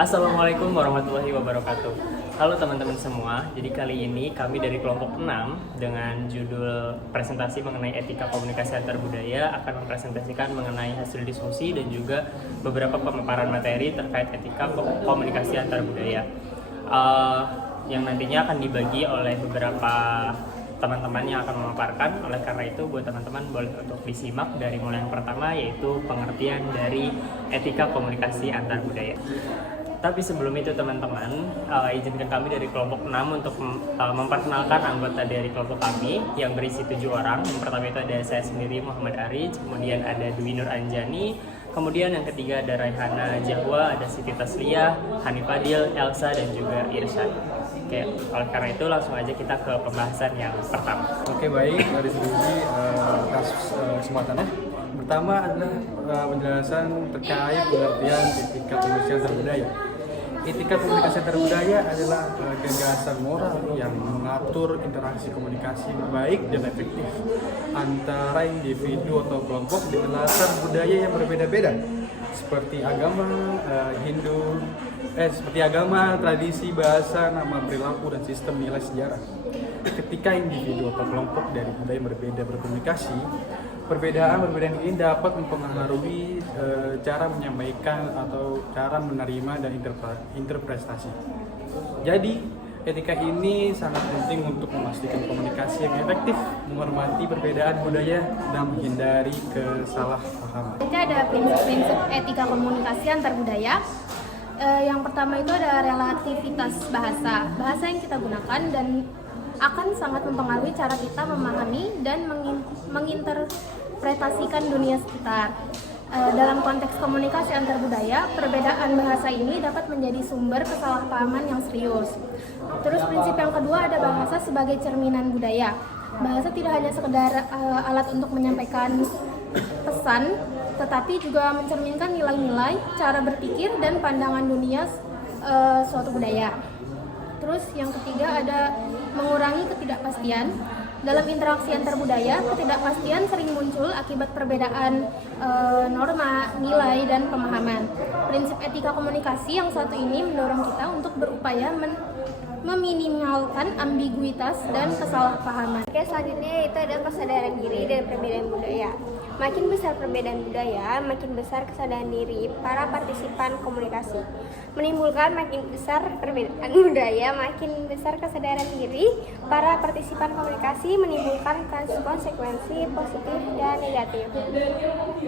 Assalamualaikum warahmatullahi wabarakatuh. Halo teman-teman semua, jadi kali ini kami dari kelompok 6 dengan judul presentasi mengenai etika komunikasi antar budaya akan mempresentasikan mengenai hasil diskusi dan juga beberapa pemaparan materi terkait etika komunikasi antar budaya yang nantinya akan dibagi oleh beberapa teman-teman yang akan memaparkan. Oleh karena itu buat teman-teman boleh untuk disimak dari mulai yang pertama, yaitu pengertian dari etika komunikasi antar budaya. Tapi sebelum itu teman-teman, izinkan kami dari kelompok 6 untuk memperkenalkan anggota dari kelompok kami yang berisi 7 orang. Yang pertama itu ada saya sendiri, Muhammad Arij, kemudian ada Dwi Nur Anjani, kemudian yang ketiga ada Raihana Jahwa, ada Siti Tasliah, Hani Fadil, Elsa, dan juga Irsyad. Oke, oleh karena itu langsung aja kita ke pembahasan yang pertama. Oke, baik, dari segi atas kesempatannya. Pertama adalah penjelasan terkait pengertian etika komunikasi antar budaya. Etika komunikasi antar budaya adalah gagasan moral yang mengatur interaksi komunikasi baik dan efektif antara individu atau kelompok dengan latar budaya yang berbeda-beda, seperti agama, tradisi, bahasa, nama, perilaku, dan sistem nilai sejarah. Ketika individu atau kelompok dari budaya yang berbeda berkomunikasi, perbedaan ini dapat mempengaruhi cara menyampaikan atau cara menerima dan interpretasi. Jadi, etika ini sangat penting untuk memastikan komunikasi yang efektif, menghormati perbedaan budaya, dan menghindari kesalahpahaman. Jadi ada prinsip-prinsip etika komunikasi antar budaya. Yang pertama itu ada relativitas bahasa. Bahasa yang kita gunakan dan akan sangat mempengaruhi cara kita memahami dan menginterpretasikan dunia sekitar. Dalam konteks komunikasi antar budaya, perbedaan bahasa ini dapat menjadi sumber kesalahpahaman yang serius. Terus prinsip yang kedua ada bahasa sebagai cerminan budaya. Bahasa tidak hanya sekedar alat untuk menyampaikan pesan, tetapi juga mencerminkan nilai-nilai, cara berpikir, dan pandangan dunia suatu budaya. Terus yang ketiga ada mengurangi ketidakpastian. Dalam interaksi antar budaya, ketidakpastian sering muncul akibat perbedaan norma, nilai, dan pemahaman. Prinsip etika komunikasi yang satu ini mendorong kita untuk berupaya meminimalkan ambiguitas dan kesalahpahaman. Oke, selanjutnya itu ada kesadaran diri dan perbedaan budaya. Makin besar perbedaan budaya, makin besar kesadaran diri para partisipan komunikasi. Menimbulkan makin besar perbedaan budaya, makin besar kesadaran diri para partisipan komunikasi, menimbulkan konsekuensi positif dan negatif.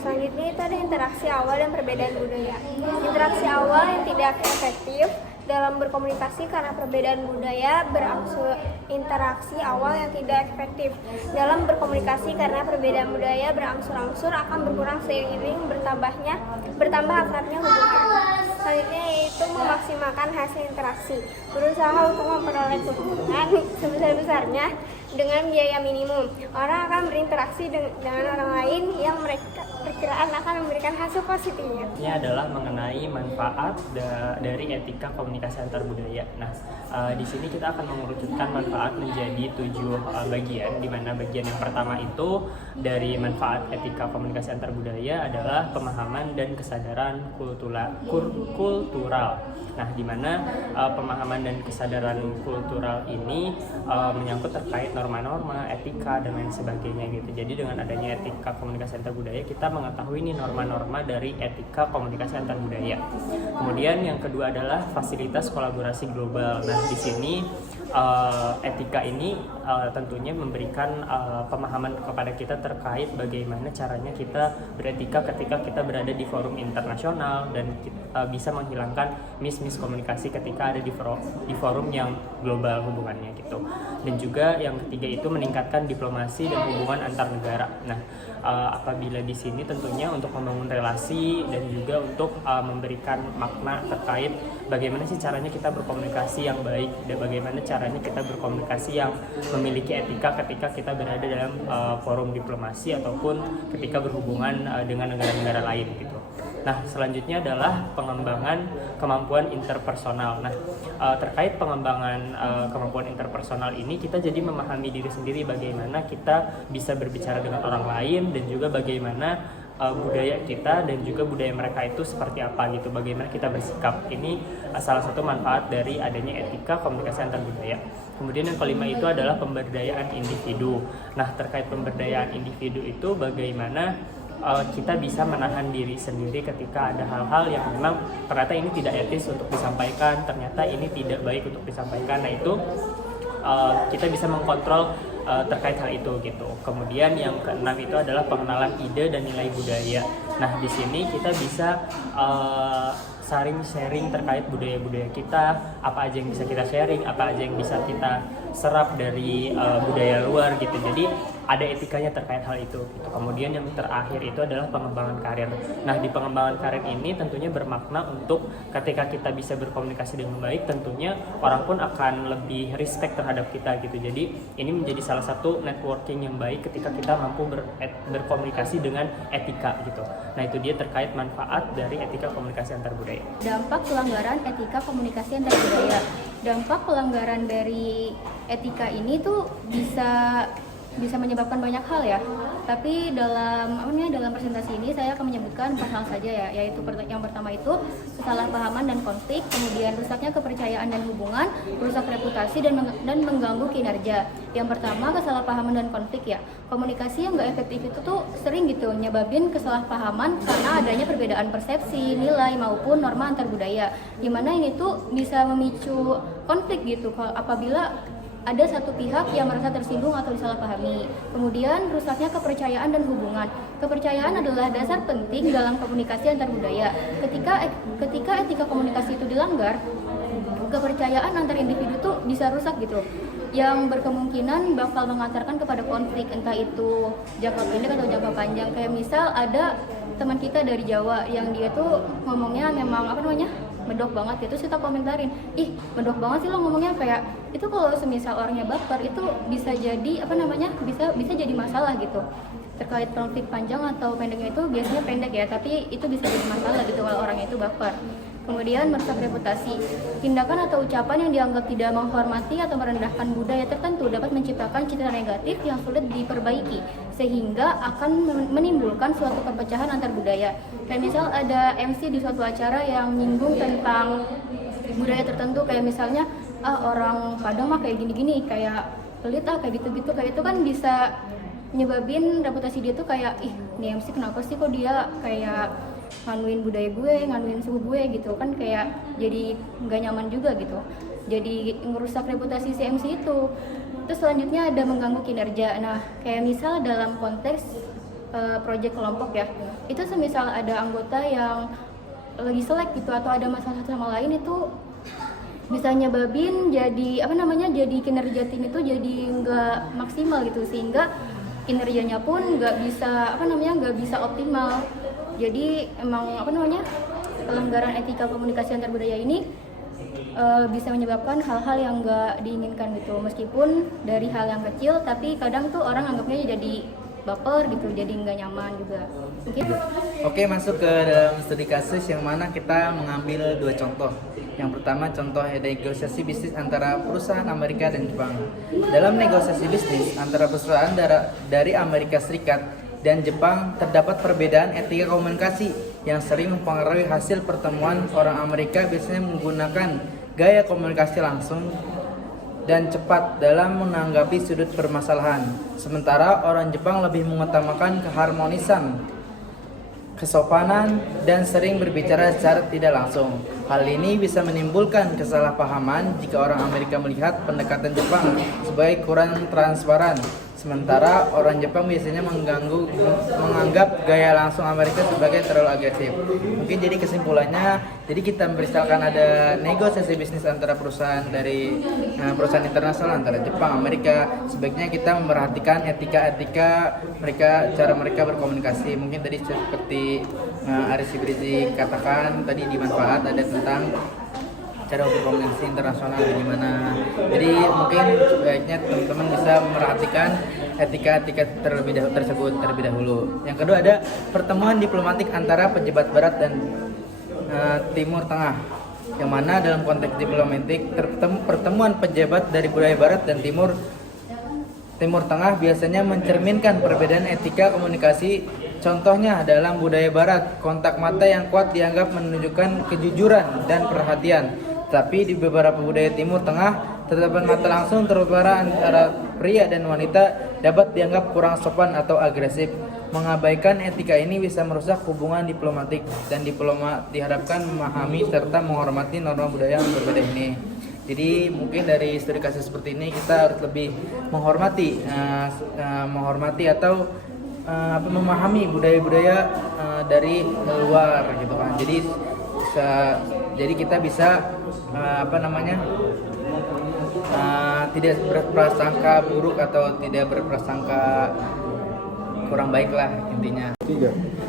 Selanjutnya itu ada interaksi awal dan perbedaan budaya. Interaksi awal yang tidak efektif dalam berkomunikasi karena perbedaan budaya berangsur interaksi awal yang tidak efektif dalam berkomunikasi karena perbedaan budaya berangsur-angsur akan berkurang seiring bertambah akrabnya hubungan. Selanjutnya yaitu memaksimalkan hasil interaksi, berusaha untuk memperoleh keuntungan sebesar-besarnya dengan biaya minimum. Orang akan berinteraksi dengan orang lain yang mereka perkiraan akan memberikan hasil positifnya. Ini adalah mengenai manfaat dari etika komunikasi antar budaya. Nah, di sini kita akan mengerucutkan manfaat menjadi 7 bagian, di mana bagian yang pertama itu dari manfaat etika komunikasi antar budaya adalah pemahaman dan kesadaran kultural. Nah, di mana pemahaman dan kesadaran kultural ini menyangkut terkait norma-norma, etika, dan lain sebagainya gitu. Jadi dengan adanya etika komunikasi antar budaya, kita mengetahui ini norma-norma dari etika komunikasi antar budaya. Kemudian yang kedua adalah fasilitas kolaborasi global. Nah, di sini etika ini tentunya memberikan pemahaman kepada kita terkait bagaimana caranya kita beretika ketika kita berada di forum internasional dan bisa menghilangkan miskomunikasi ketika ada di forum yang global hubungannya gitu. Dan juga yang ketiga itu meningkatkan diplomasi dan hubungan antar negara. Nah, apabila di sini tentunya untuk membangun relasi dan juga untuk memberikan makna terkait bagaimana sih caranya kita berkomunikasi yang baik dan bagaimana caranya kita berkomunikasi yang memiliki etika ketika kita berada dalam forum diplomasi ataupun ketika berhubungan dengan negara-negara lain gitu. Nah, selanjutnya adalah pengembangan kemampuan interpersonal. Nah, terkait pengembangan kemampuan interpersonal ini, kita jadi memahami diri sendiri bagaimana kita bisa berbicara dengan orang lain dan juga bagaimana budaya kita dan juga budaya mereka itu seperti apa gitu, bagaimana kita bersikap. Ini salah satu manfaat dari adanya etika komunikasi antar budaya. Kemudian yang kelima itu adalah pemberdayaan individu. Nah, terkait pemberdayaan individu itu bagaimana kita bisa menahan diri sendiri ketika ada hal-hal yang memang ternyata ini tidak etis untuk disampaikan, ternyata ini tidak baik untuk disampaikan. Nah, itu kita bisa mengkontrol terkait hal itu gitu. Kemudian yang keenam itu adalah pengenalan ide dan nilai budaya. Nah, di sini kita bisa saling sharing terkait budaya-budaya kita, apa aja yang bisa kita sharing, apa aja yang bisa kita serap dari budaya luar gitu. Jadi ada etikanya terkait hal itu gitu. Kemudian yang terakhir itu adalah pengembangan karir. Nah, di pengembangan karir ini tentunya bermakna untuk ketika kita bisa berkomunikasi dengan baik, tentunya orang pun akan lebih respect terhadap kita gitu. Jadi ini menjadi salah satu networking yang baik ketika kita mampu berkomunikasi dengan etika gitu. Nah, itu dia terkait manfaat dari etika komunikasi antar budaya. Dampak pelanggaran etika komunikasi antar budaya. Dampak pelanggaran dari etika ini tuh bisa menyebabkan banyak hal ya. Tapi dalam presentasi ini saya akan menyebutkan 4 hal saja ya, yaitu yang pertama itu kesalahpahaman dan konflik, kemudian rusaknya kepercayaan dan hubungan, rusak reputasi dan mengganggu kinerja. Yang pertama kesalahpahaman dan konflik ya. Komunikasi yang nggak efektif itu tuh sering gitu nyebabin kesalahpahaman karena adanya perbedaan persepsi, nilai maupun norma antar budaya. Dimana ini tuh bisa memicu konflik gitu apabila ada satu pihak yang merasa tersinggung atau disalahpahami. Kemudian rusaknya kepercayaan dan hubungan. Kepercayaan adalah dasar penting dalam komunikasi antar budaya. Ketika etika komunikasi itu dilanggar, kepercayaan antar individu tuh bisa rusak gitu, yang berkemungkinan bakal mengantarkan kepada konflik, entah itu jangka pendek atau jangka panjang. Kayak misal ada teman kita dari Jawa yang dia tuh ngomongnya memang medok banget gitu, kita komentarin, ih medok banget sih lo ngomongnya, kayak itu kalau semisal orangnya baper itu bisa jadi bisa jadi masalah gitu. Terkait konflik panjang atau pendeknya itu biasanya pendek ya, tapi itu bisa jadi masalah gitu kalau orangnya itu baper. Kemudian merusak reputasi. Tindakan atau ucapan yang dianggap tidak menghormati atau merendahkan budaya tertentu dapat menciptakan citra negatif yang sulit diperbaiki, sehingga akan menimbulkan suatu perpecahan antar budaya. Kayak misal ada MC di suatu acara yang menyinggung tentang budaya tertentu, kayak misalnya orang Padang mah kayak gini-gini, kayak pelit kayak gitu-gitu, kayak itu kan bisa nyebabin reputasi dia tuh kayak, ih nih MC kenapa sih kok dia kayak nganuin budaya gue, nganuin suku gue gitu kan, kayak jadi nggak nyaman juga gitu, jadi ngerusak reputasi si MC itu. Terus selanjutnya ada mengganggu kinerja. Nah, kayak misal dalam konteks proyek kelompok ya, itu semisal ada anggota yang lagi selek gitu atau ada masalah satu sama lain, itu bisa nyebabin jadi jadi kinerja tim itu jadi nggak maksimal gitu, sehingga kinerjanya pun nggak bisa optimal. Jadi emang pelanggaran etika komunikasi antar budaya ini bisa menyebabkan hal-hal yang nggak diinginkan gitu, meskipun dari hal yang kecil tapi kadang tuh orang anggapnya jadi baper gitu, jadi nggak nyaman juga gitu. Oke, masuk ke dalam studi kasus yang mana kita mengambil 2 contoh. Yang pertama contoh negosiasi bisnis antara perusahaan Amerika dan Jepang. Dalam negosiasi bisnis antara perusahaan dari Amerika Serikat dan Jepang terdapat perbedaan etika komunikasi yang sering mempengaruhi hasil pertemuan. Orang Amerika biasanya menggunakan gaya komunikasi langsung dan cepat dalam menanggapi sudut permasalahan, sementara orang Jepang lebih mengutamakan keharmonisan, kesopanan, dan sering berbicara secara tidak langsung. Hal ini bisa menimbulkan kesalahpahaman jika orang Amerika melihat pendekatan Jepang sebagai kurang transparan, sementara orang Jepang biasanya menganggap gaya langsung Amerika sebagai terlalu agresif. Mungkin jadi kesimpulannya, jadi kita misalkan ada negosiasi bisnis antara perusahaan dari perusahaan internasional antara Jepang, Amerika, sebaiknya kita memperhatikan etika mereka, cara mereka berkomunikasi. Mungkin tadi seperti Aris Ibrizi katakan tadi di manfaat ada tentang cara berkomunikasi internasional bagaimana. Jadi mungkin sebaiknya teman-teman bisa memperhatikan etika tersebut terlebih dahulu. Yang kedua ada pertemuan diplomatik antara pejabat Barat dan Timur Tengah, yang mana dalam konteks diplomatik pertemuan pejabat dari budaya Barat dan Timur Tengah biasanya mencerminkan perbedaan etika komunikasi Contohnya dalam budaya barat, kontak mata yang kuat dianggap menunjukkan kejujuran dan perhatian. Tapi di beberapa budaya Timur Tengah, tatapan mata langsung terutama antara pria dan wanita dapat dianggap kurang sopan atau agresif. Mengabaikan etika ini bisa merusak hubungan diplomatik, dan diplomat diharapkan memahami serta menghormati norma budaya yang berbeda ini. Jadi mungkin dari studi kasus seperti ini kita harus lebih menghormati atau memahami budaya-budaya dari luar gitu kan. Jadi kita bisa tidak berprasangka buruk atau tidak berprasangka kurang baik lah intinya. 3.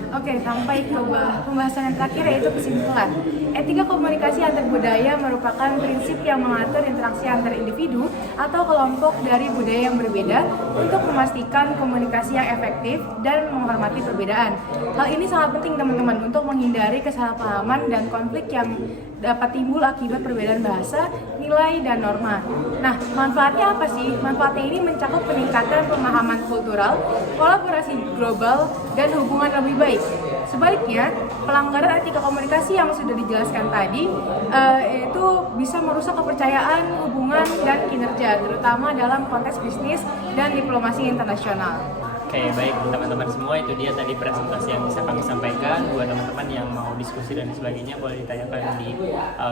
Oke, sampai ke pembahasan yang terakhir, yaitu kesimpulan. Etika komunikasi antar budaya merupakan prinsip yang mengatur interaksi antar individu atau kelompok dari budaya yang berbeda untuk memastikan komunikasi yang efektif dan menghormati perbedaan. Hal ini sangat penting teman-teman untuk menghindari kesalahpahaman dan konflik yang dapat timbul akibat perbedaan bahasa, nilai, dan norma. Nah, manfaatnya apa sih? Manfaatnya ini mencakup peningkatan pemahaman kultural, kolaborasi global, dan hubungan lebih baik. Sebaliknya, pelanggaran etika komunikasi yang sudah dijelaskan tadi itu bisa merusak kepercayaan, hubungan, dan kinerja, terutama dalam konteks bisnis dan diplomasi internasional. Oke, baik teman-teman semua, itu dia tadi presentasi yang bisa kami sampaikan. Buat teman-teman yang mau diskusi dan sebagainya boleh ditanyakan di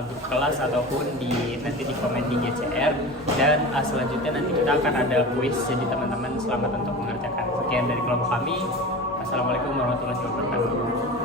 grup kelas ataupun nanti di komen di GCR. Dan selanjutnya nanti kita akan ada kuis, jadi teman-teman selamat untuk mengerjakan. Sekian dari kelompok kami. Assalamualaikum warahmatullahi wabarakatuh.